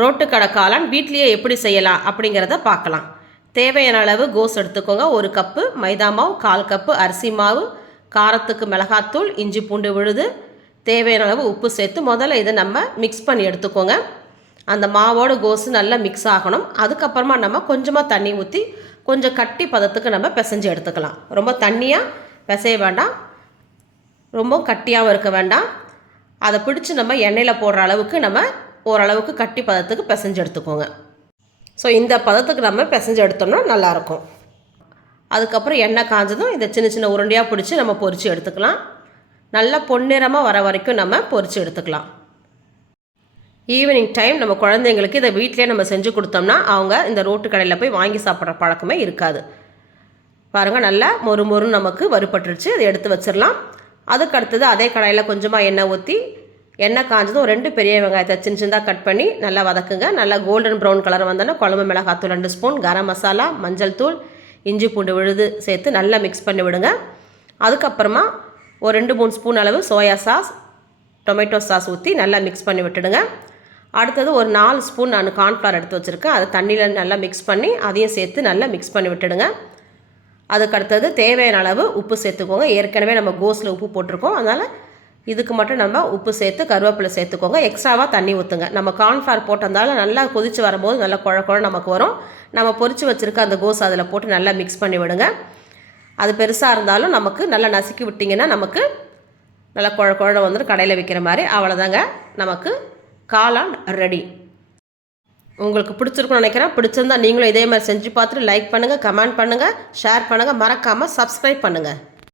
Road கடை காளான் வீட்லேயே எப்படி செய்யலாம் அப்படிங்கிறத பார்க்கலாம். தேவையான அளவு கோஸ் எடுத்துக்கோங்க. 1 கப்பு மைதா மாவு, 1/4 கப்பு அரிசி மாவு, காரத்துக்கு மிளகாத்தூள், இஞ்சி பூண்டு விழுது, தேவையான அளவு உப்பு சேர்த்து முதல்ல இதை நம்ம மிக்ஸ் பண்ணி எடுத்துக்கோங்க. அந்த மாவோட கோஸு நல்லா மிக்ஸ் ஆகணும். அதுக்கப்புறமா நம்ம கொஞ்சமாக தண்ணி ஊற்றி கொஞ்சம் கட்டி பதத்துக்கு நம்ம பிசைஞ்சு எடுத்துக்கலாம். ரொம்ப தண்ணியாக பிசைய வேண்டாம், ரொம்ப கட்டியாகவும் இருக்க வேண்டாம். அதை பிடிச்சி நம்ம எண்ணெயில் போடுற அளவுக்கு நம்ம ஓரளவுக்கு கட்டி பதத்துக்கு பிசைஞ்சு எடுத்துக்கோங்க. ஸோ இந்த பதத்துக்கு நம்ம பிசைஞ்சு எடுத்தோம்னா நல்லாயிருக்கும். அதுக்கப்புறம் எண்ணெய் காஞ்சதும் இதை சின்ன சின்ன உருண்டையாக பிடிச்சி நம்ம பொரித்து எடுத்துக்கலாம். நல்லா பொன்னிறமாக வர வரைக்கும் நம்ம பொரித்து எடுத்துக்கலாம். ஈவினிங் டைம் நம்ம குழந்தைங்களுக்கு இதை வீட்டிலே நம்ம செஞ்சு கொடுத்தோம்னா அவங்க இந்த ரோட்டு கடையில் போய் வாங்கி சாப்பிட்ற பழக்கமே இருக்காது. பாருங்கள், நல்லா மொறு மொறுன்னு நமக்கு வறுபட்டுருச்சு. இதை எடுத்து வச்சிடலாம். அதுக்கு அடுத்தது அதே கடாயில் கொஞ்சமாக எண்ணெய் ஊற்றி எண்ணெய் காஞ்சதும் 2 பெரிய வெங்காயத்தை சின்ன சின்னதாக கட் பண்ணி நல்லா வதக்குங்க. நல்லா கோல்டன் ப்ரௌன் கலர் வந்தோன்னா குழம்பு மிளகாத்தூள் 2 ஸ்பூன், கரம் மசாலா, மஞ்சள் தூள், இஞ்சி பூண்டு விழுது சேர்த்து நல்லா மிக்ஸ் பண்ணி விடுங்க. அதுக்கப்புறமா ஒரு 2-3 ஸ்பூன் அளவு சோயா சாஸ், டொமேட்டோ சாஸ் ஊற்றி நல்லா மிக்ஸ் பண்ணி விட்டுடுங்க. அடுத்தது ஒரு 4 ஸ்பூன் நான் கார்ன்ஃப்ளவர் எடுத்து வச்சுருக்கேன். அதை தண்ணியில் நல்லா மிக்ஸ் பண்ணி அதையும் சேர்த்து நல்லா மிக்ஸ் பண்ணி விட்டுடுங்க. அதுக்கு அடுத்தது தேவையான அளவு உப்பு சேர்த்துக்கோங்க. ஏற்கனவே நம்ம கோஸில் உப்பு போட்டிருக்கோம், அதனால் இதுக்கு மட்டும் நம்ம உப்பு சேர்த்து கருவேப்பிலை சேர்த்துக்கோங்க. எக்ஸ்ட்ராவாக தண்ணி ஊற்றுங்க. நம்ம கார்ன்ஃப்ளவர் போட்டதால நல்லா கொதித்து வரும்போது நல்லா குழ நமக்கு வரும். நம்ம பொரித்து வச்சுருக்க அந்த கோஸ் அதில் போட்டு நல்லா மிக்ஸ் பண்ணி விடுங்க. அது பெருசாக இருந்தாலும் நமக்கு நல்லா நசுக்கி விட்டிங்கன்னா நமக்கு நல்லா குழ வந்துடும். கடையில் விற்கிற மாதிரி. அவ்வளோதாங்க, நமக்கு காளான் ரெடி. உங்களுக்கு பிடிச்சிருக்குன்னு நினைக்கிறேன். பிடிச்சிருந்தா நீங்களும் இதே மாதிரி செஞ்சு பார்த்துட்டு லைக் பண்ணுங்கள், கமெண்ட் பண்ணுங்கள், ஷேர் பண்ணுங்கள், மறக்காமல் சப்ஸ்கிரைப் பண்ணுங்கள்.